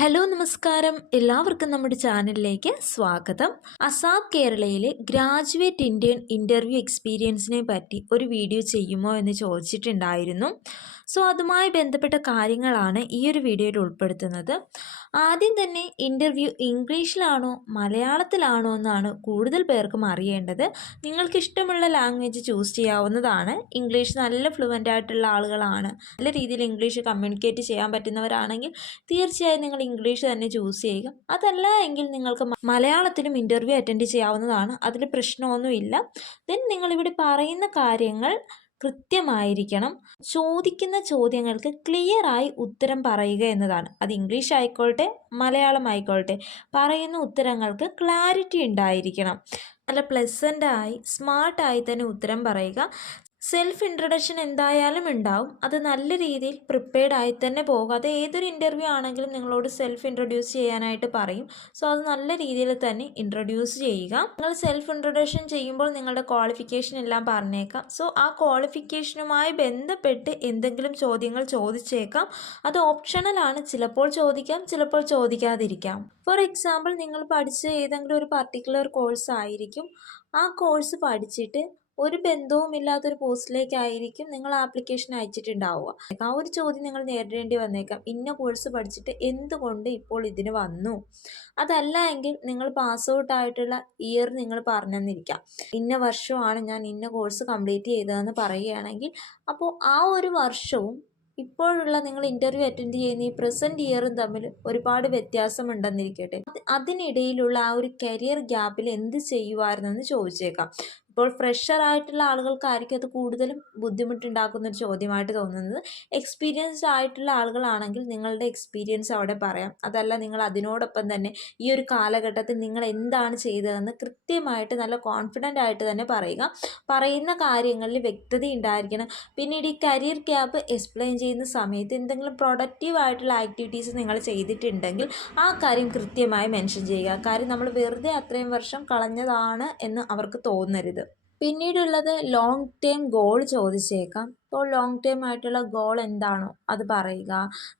Hello നമസ്കാരം, എല്ലാവർക്കും നമ്മുടെ ചാനലിലേക്ക് സ്വാഗതം. അസാപ് കേരളയിലെ ഗ്രാജുവേറ്റ് ഇന്ത്യൻ ഇൻ്റർവ്യൂ എക്സ്പീരിയൻസിനെ പറ്റി ഒരു വീഡിയോ ചെയ്യുമോ എന്ന് ചോദിച്ചിട്ടുണ്ടായിരുന്നു. അതുമായി ബന്ധപ്പെട്ട കാര്യങ്ങളാണ് ഈ ഒരു വീഡിയോയിൽ ഉൾപ്പെടുത്തുന്നത്. ആദ്യം തന്നെ ഇൻ്റർവ്യൂ ഇംഗ്ലീഷിലാണോ മലയാളത്തിലാണോ എന്നാണ് കൂടുതൽ പേർക്കും അറിയേണ്ടത്. നിങ്ങൾക്ക് ഇഷ്ടമുള്ള ലാംഗ്വേജ് ചൂസ് ചെയ്യാവുന്നതാണ്. ഇംഗ്ലീഷ് നല്ല ഫ്ലുവൻ്റ് ആയിട്ടുള്ള ആളുകളാണ്, നല്ല രീതിയിൽ ഇംഗ്ലീഷ് കമ്മ്യൂണിക്കേറ്റ് ചെയ്യാൻ പറ്റുന്നവരാണെങ്കിൽ തീർച്ചയായും നിങ്ങൾ ഇംഗ്ലീഷ് തന്നെ ചൂസ് ചെയ്യുക. അതല്ല എങ്കിൽ നിങ്ങൾക്ക് മലയാളത്തിലും ഇൻ്റർവ്യൂ അറ്റൻഡ് ചെയ്യാവുന്നതാണ്. അതിൽ പ്രശ്നമൊന്നുമില്ല. ദെൻ നിങ്ങളിവിടെ പറയുന്ന കാര്യങ്ങൾ കൃത്യമായിരിക്കണം. ചോദിക്കുന്ന ചോദ്യങ്ങൾക്ക് ക്ലിയറായി ഉത്തരം പറയുക എന്നതാണ്. അത് ഇംഗ്ലീഷ് ആയിക്കോട്ടെ മലയാളം ആയിക്കോട്ടെ, പറയുന്ന ഉത്തരങ്ങൾക്ക് ക്ലാരിറ്റി ഉണ്ടായിരിക്കണം. നല്ല പ്ലസൻ്റായി സ്മാർട്ടായി തന്നെ ഉത്തരം പറയുക. സെൽഫ് ഇൻട്രൊഡക്ഷൻ എന്തായാലും ഉണ്ടാവും. അത് നല്ല രീതിയിൽ പ്രിപ്പയർഡ് ആയി തന്നെ പോകുക. അത് ഏതൊരു ഇൻ്റർവ്യൂ ആണെങ്കിലും നിങ്ങളോട് സെൽഫ് ഇൻട്രൊഡ്യൂസ് ചെയ്യാനായിട്ട് പറയും. അത് നല്ല രീതിയിൽ തന്നെ ഇൻട്രൊഡ്യൂസ് ചെയ്യുക. നിങ്ങൾ സെൽഫ് ഇൻട്രൊഡക്ഷൻ ചെയ്യുമ്പോൾ നിങ്ങളുടെ ക്വാളിഫിക്കേഷൻ എല്ലാം പറഞ്ഞേക്കാം. ആ ക്വാളിഫിക്കേഷനുമായി ബന്ധപ്പെട്ട് എന്തെങ്കിലും ചോദ്യങ്ങൾ ചോദിച്ചേക്കാം. അത് ഓപ്ഷണലാണ്. ചിലപ്പോൾ ചോദിക്കാം, ചിലപ്പോൾ ചോദിക്കാതിരിക്കാം. ഫോർ എക്സാമ്പിൾ, നിങ്ങൾ പഠിച്ച ഏതെങ്കിലും ഒരു പർട്ടിക്കുലർ കോഴ്സ് ആയിരിക്കും. ആ കോഴ്സ് പഠിച്ചിട്ട് ഒരു ബന്ധവുമില്ലാത്തൊരു പോസ്റ്റിലേക്കായിരിക്കും നിങ്ങൾ ആപ്ലിക്കേഷൻ അയച്ചിട്ടുണ്ടാവുക. ആ ഒരു ചോദ്യം നിങ്ങൾ നേരിടേണ്ടി വന്നേക്കാം. ഇന്ന കോഴ്സ് പഠിച്ചിട്ട് എന്തുകൊണ്ട് ഇപ്പോൾ ഇതിന് വന്നു? അതല്ല എങ്കിൽ നിങ്ങൾ പാസ് ഔട്ട് ആയിട്ടുള്ള ഇയർ നിങ്ങൾ പറഞ്ഞെന്നിരിക്കാം. ഇന്ന വർഷമാണ് ഞാൻ ഇന്ന കോഴ്സ് കംപ്ലീറ്റ് ചെയ്തതെന്ന് പറയുകയാണെങ്കിൽ അപ്പോൾ ആ ഒരു വർഷവും ഇപ്പോഴുള്ള നിങ്ങൾ ഇൻ്റർവ്യൂ അറ്റൻഡ് ചെയ്യുന്ന ഈ പ്രസൻറ്റ് ഇയറും തമ്മിൽ ഒരുപാട് വ്യത്യാസമുണ്ടെന്നിരിക്കട്ടെ. അതിനിടയിലുള്ള ആ ഒരു കരിയർ ഗ്യാപ്പിൽ എന്ത് ചെയ്യുമായിരുന്നെന്ന് ചോദിച്ചേക്കാം. ഇപ്പോൾ ഫ്രഷർ ആയിട്ടുള്ള ആളുകൾക്കായിരിക്കും അത് കൂടുതലും ബുദ്ധിമുട്ടുണ്ടാക്കുന്നൊരു ചോദ്യമായിട്ട് തോന്നുന്നത്. എക്സ്പീരിയൻസ്ഡ് ആയിട്ടുള്ള ആളുകളാണെങ്കിൽ നിങ്ങളുടെ എക്സ്പീരിയൻസ് അവിടെ പറയാം. അതല്ല, നിങ്ങൾ അതിനോടൊപ്പം തന്നെ ഈ ഒരു കാലഘട്ടത്തിൽ നിങ്ങൾ എന്താണ് ചെയ്തതെന്ന് കൃത്യമായിട്ട് നല്ല കോൺഫിഡൻ്റ് ആയിട്ട് തന്നെ പറയുക. പറയുന്ന കാര്യങ്ങളിൽ വ്യക്തത ഉണ്ടായിരിക്കണം. പിന്നീട് ഈ കരിയർ ഗ്യാപ്പ് എക്സ്പ്ലെയിൻ ചെയ്യുന്ന സമയത്ത് എന്തെങ്കിലും പ്രൊഡക്റ്റീവ് ആയിട്ടുള്ള ആക്ടിവിറ്റീസ് നിങ്ങൾ ചെയ്തിട്ടുണ്ടെങ്കിൽ ആ കാര്യം കൃത്യമായി മെൻഷൻ ചെയ്യുക. കാര്യം നമ്മൾ വെറുതെ അത്രയും വർഷം കളഞ്ഞതാണ് എന്ന് അവർക്ക് തോന്നരുത്. പിന്നീടുള്ളത് ലോങ് ടേം ഗോൾ ചോദിച്ചേക്കാം. ഇപ്പോൾ ലോങ് ടേം ആയിട്ടുള്ള ഗോൾ എന്താണോ അത് പറയുക.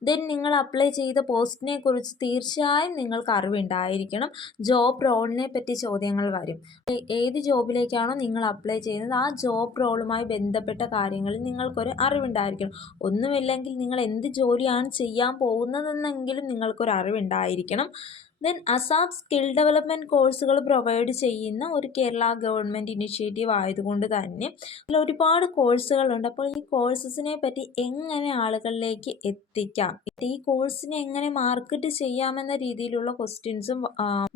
ദെൻ നിങ്ങൾ അപ്ലൈ ചെയ്ത പോസ്റ്റിനെ കുറിച്ച് തീർച്ചയായും നിങ്ങൾക്ക് അറിവുണ്ടായിരിക്കണം. ജോബ് റോളിനെ പറ്റി ചോദ്യങ്ങൾ വരും. ഏത് ജോബിലേക്കാണോ നിങ്ങൾ അപ്ലൈ ചെയ്യുന്നത് ആ ജോബ് റോളുമായി ബന്ധപ്പെട്ട കാര്യങ്ങളിൽ നിങ്ങൾക്കൊരു അറിവുണ്ടായിരിക്കണം. ഒന്നുമില്ലെങ്കിൽ നിങ്ങൾ എന്ത് ജോലിയാണ് ചെയ്യാൻ പോകുന്നതെന്നെങ്കിലും നിങ്ങൾക്കൊരു അറിവുണ്ടായിരിക്കണം. ദെൻ അസാപ് സ്കിൽ ഡെവലപ്മെൻറ്റ് കോഴ്സുകൾ പ്രൊവൈഡ് ചെയ്യുന്ന ഒരു കേരള ഗവൺമെൻറ് ഇനിഷ്യേറ്റീവ് ആയതുകൊണ്ട് തന്നെ അതിൽ ഒരുപാട് കോഴ്സുകളുണ്ട്. അപ്പോൾ ഈ കോഴ്സസിനെ പറ്റി എങ്ങനെ ആളുകളിലേക്ക് എത്തിക്കാം, ഈ കോഴ്സിനെ എങ്ങനെ മാർക്കറ്റ് ചെയ്യാമെന്ന രീതിയിലുള്ള ക്വസ്റ്റ്യൻസും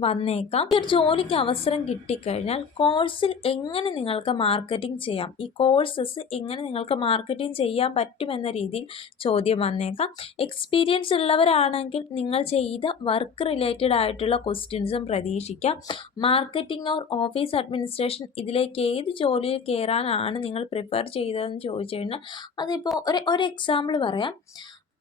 വന്നേക്കാം. ഈ ഒരു ജോലിക്ക് അവസരം കിട്ടിക്കഴിഞ്ഞാൽ കോഴ്സിൽ എങ്ങനെ നിങ്ങൾക്ക് മാർക്കറ്റിംഗ് ചെയ്യാം, ഈ കോഴ്സസ് എങ്ങനെ നിങ്ങൾക്ക് മാർക്കറ്റിംഗ് ചെയ്യാൻ പറ്റുമെന്ന രീതിയിൽ ചോദ്യം വന്നേക്കാം. എക്സ്പീരിയൻസ് ഉള്ളവരാണെങ്കിൽ നിങ്ങൾ ചെയ്ത വർക്ക് റിലേറ്റഡ് ആയിട്ടുള്ള ക്വസ്റ്റ്യൻസും പ്രതീക്ഷിക്കാം. മാർക്കറ്റിംഗ് ഓർ ഓഫീസ് അഡ്മിനിസ്ട്രേഷൻ, ഇതിലേക്ക് ഏത് ജോലിയിൽ കയറാനാണ് നിങ്ങൾ പ്രിഫർ ചെയ്തതെന്ന് ചോദിച്ചു കഴിഞ്ഞാൽ അതിപ്പോൾ ഒരു എക്സാമ്പിൾ പറയാം.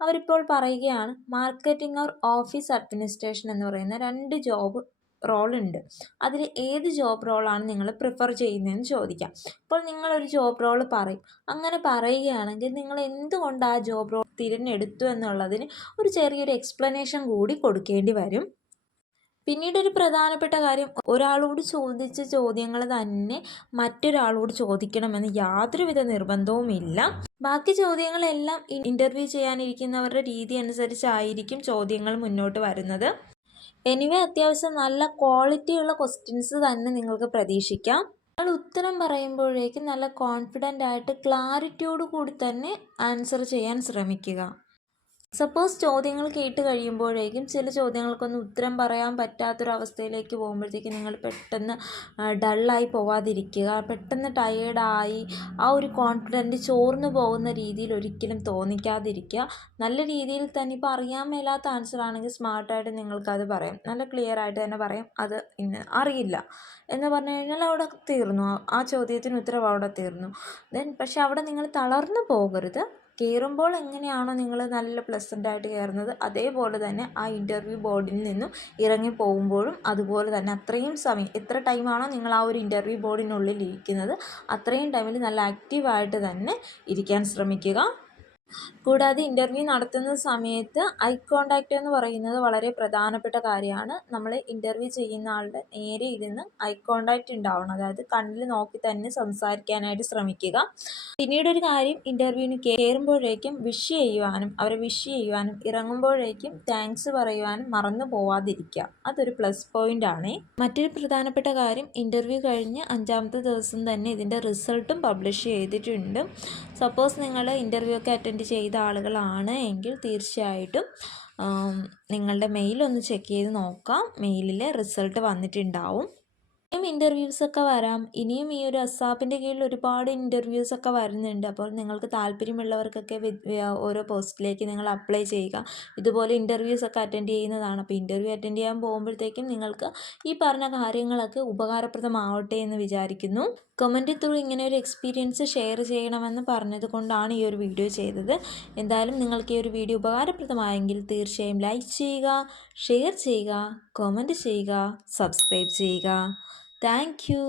അവരിപ്പോൾ പറയുകയാണ് മാർക്കറ്റിംഗ് ഓർ ഓഫീസ് അഡ്മിനിസ്ട്രേഷൻ എന്ന് പറയുന്ന 2 ജോബ് റോളുണ്ട്. അതിൽ ഏത് ജോബ് റോളാണ് നിങ്ങൾ പ്രിഫർ ചെയ്യുന്നതെന്ന് ചോദിക്കാം. അപ്പോൾ നിങ്ങളൊരു ജോബ് റോൾ പറയും. അങ്ങനെ പറയുകയാണെങ്കിൽ നിങ്ങൾ എന്തുകൊണ്ട് ആ ജോബ് റോൾ തിരഞ്ഞെടുത്തു എന്നുള്ളതിന് ഒരു ചെറിയൊരു എക്സ്പ്ലനേഷൻ കൂടി കൊടുക്കേണ്ടി വരും. പിന്നീട് ഒരു പ്രധാനപ്പെട്ട കാര്യം, ഒരാളോട് ചോദിച്ച ചോദ്യങ്ങൾ തന്നെ മറ്റൊരാളോട് ചോദിക്കണമെന്ന് യാതൊരുവിധ നിർബന്ധവുമില്ല. ബാക്കി ചോദ്യങ്ങളെല്ലാം ഇൻ്റർവ്യൂ ചെയ്യാനിരിക്കുന്നവരുടെ രീതി അനുസരിച്ചായിരിക്കും ചോദ്യങ്ങൾ മുന്നോട്ട് വരുന്നത്. എനിവേ, അത്യാവശ്യം നല്ല ക്വാളിറ്റിയുള്ള ക്വസ്റ്റ്യൻസ് തന്നെ നിങ്ങൾക്ക് പ്രതീക്ഷിക്കാം. നിങ്ങൾ ഉത്തരം പറയുമ്പോഴേക്കും നല്ല കോൺഫിഡൻ്റ് ആയിട്ട് ക്ലാരിറ്റിയോട് കൂടി തന്നെ ആൻസർ ചെയ്യാൻ ശ്രമിക്കുക. സപ്പോസ് ചോദ്യങ്ങൾ കേട്ട് കഴിയുമ്പോഴേക്കും ചില ചോദ്യങ്ങൾക്കൊന്നും ഉത്തരം പറയാൻ പറ്റാത്തൊരവസ്ഥയിലേക്ക് പോകുമ്പോഴത്തേക്കും നിങ്ങൾ പെട്ടെന്ന് ഡള്ളായി പോവാതിരിക്കുക. പെട്ടെന്ന് ടയേർഡായി ആ ഒരു കോൺഫിഡൻറ്റ് ചോർന്നു പോകുന്ന രീതിയിൽ ഒരിക്കലും തോന്നിക്കാതിരിക്കുക. നല്ല രീതിയിൽ തന്നെ ഇപ്പോൾ അറിയാൻ മേലാത്ത ആൻസർ ആണെങ്കിൽ സ്മാർട്ടായിട്ട് നിങ്ങൾക്കത് പറയാം. നല്ല ക്ലിയർ ആയിട്ട് തന്നെ പറയാം, അത് ഇന്ന് അറിയില്ല എന്ന് പറഞ്ഞു കഴിഞ്ഞാൽ അവിടെ തീർന്നു. ആ ചോദ്യത്തിന് ഉത്തരം അവിടെ തീർന്നു. പക്ഷെ അവിടെ നിങ്ങൾ തളർന്നു പോകരുത്. കയറുമ്പോൾ എങ്ങനെയാണോ നിങ്ങൾ നല്ല പ്ലസൻ്റായിട്ട് കയറുന്നത് അതേപോലെ തന്നെ ആ ഇൻ്റർവ്യൂ ബോർഡിൽ നിന്നും ഇറങ്ങി പോകുമ്പോഴും അതുപോലെ തന്നെ അത്രയും സമയം, എത്ര ടൈമാണോ നിങ്ങൾ ആ ഒരു ഇൻ്റർവ്യൂ ബോർഡിനുള്ളിൽ ഇരിക്കുന്നത് അത്രയും ടൈമിൽ നല്ല ആക്റ്റീവായിട്ട് തന്നെ ഇരിക്കാൻ ശ്രമിക്കുക. കൂടാതെ ഇൻ്റർവ്യൂ നടത്തുന്ന സമയത്ത് ഐ കോണ്ടാക്റ്റ് എന്ന് പറയുന്നത് വളരെ പ്രധാനപ്പെട്ട കാര്യമാണ്. നമ്മൾ ഇൻ്റർവ്യൂ ചെയ്യുന്ന ആളുടെ നേരെ ഇരുന്ന് ഐ കോണ്ടാക്റ്റ് ഉണ്ടാവണം, അതായത് കണ്ണിൽ നോക്കി തന്നെ സംസാരിക്കാനായിട്ട് ശ്രമിക്കുക. പിന്നീടൊരു കാര്യം, ഇൻ്റർവ്യൂവിന് കയറുമ്പോഴേക്കും അവരെ വിഷ് ചെയ്യുവാനും ഇറങ്ങുമ്പോഴേക്കും താങ്ക്സ് പറയുവാനും മറന്നു പോവാതിരിക്കുക. അതൊരു പ്ലസ് പോയിൻ്റ് ആണ്. മറ്റൊരു പ്രധാനപ്പെട്ട കാര്യം, ഇൻ്റർവ്യൂ കഴിഞ്ഞ് 5-ാമത്തെ ദിവസം തന്നെ ഇതിൻ്റെ റിസൾട്ടും പബ്ലിഷ് ചെയ്തിട്ടുണ്ട്. സപ്പോസ് നിങ്ങൾ ഇൻ്റർവ്യൂ ഒക്കെ അറ്റൻഡ് ചെയ്ത ആളുകളാണ് എങ്കിൽ തീർച്ചയായിട്ടും നിങ്ങളുടെ മെയിലൊന്ന് ചെക്ക് ചെയ്ത് നോക്കാം. മെയിലിൽ റിസൾട്ട് വന്നിട്ടുണ്ടാവും. ഇനിയും ഇൻ്റർവ്യൂസൊക്കെ വരാം. ഇനിയും ഈ ഒരു അസാപ്പിൻ്റെ കീഴിൽ ഒരുപാട് ഇൻ്റർവ്യൂസൊക്കെ വരുന്നുണ്ട്. അപ്പോൾ നിങ്ങൾക്ക് താല്പര്യമുള്ളവർക്കൊക്കെ ഓരോ പോസ്റ്റിലേക്ക് നിങ്ങൾ അപ്ലൈ ചെയ്യുക. ഇതുപോലെ ഇൻ്റർവ്യൂസൊക്കെ അറ്റൻഡ് ചെയ്യുന്നതാണ്. അപ്പോൾ ഇൻ്റർവ്യൂ അറ്റൻഡ് ചെയ്യാൻ പോകുമ്പോഴത്തേക്കും നിങ്ങൾക്ക് ഈ പറഞ്ഞ കാര്യങ്ങളൊക്കെ ഉപകാരപ്രദമാവട്ടെ എന്ന് വിചാരിക്കുന്നു. കമൻറ്റ് ത്രൂ ഇങ്ങനെ ഒരു എക്സ്പീരിയൻസ് ഷെയർ ചെയ്യണമെന്ന് പറഞ്ഞത് കൊണ്ടാണ് ഈ ഒരു വീഡിയോ ചെയ്തത്. എന്തായാലും നിങ്ങൾക്ക് ഈ ഒരു വീഡിയോ ഉപകാരപ്രദമായെങ്കിൽ തീർച്ചയായും ലൈക്ക് ചെയ്യുക, ഷെയർ ചെയ്യുക, കമൻറ്റ് ചെയ്യുക, സബ്സ്ക്രൈബ് ചെയ്യുക. Thank you.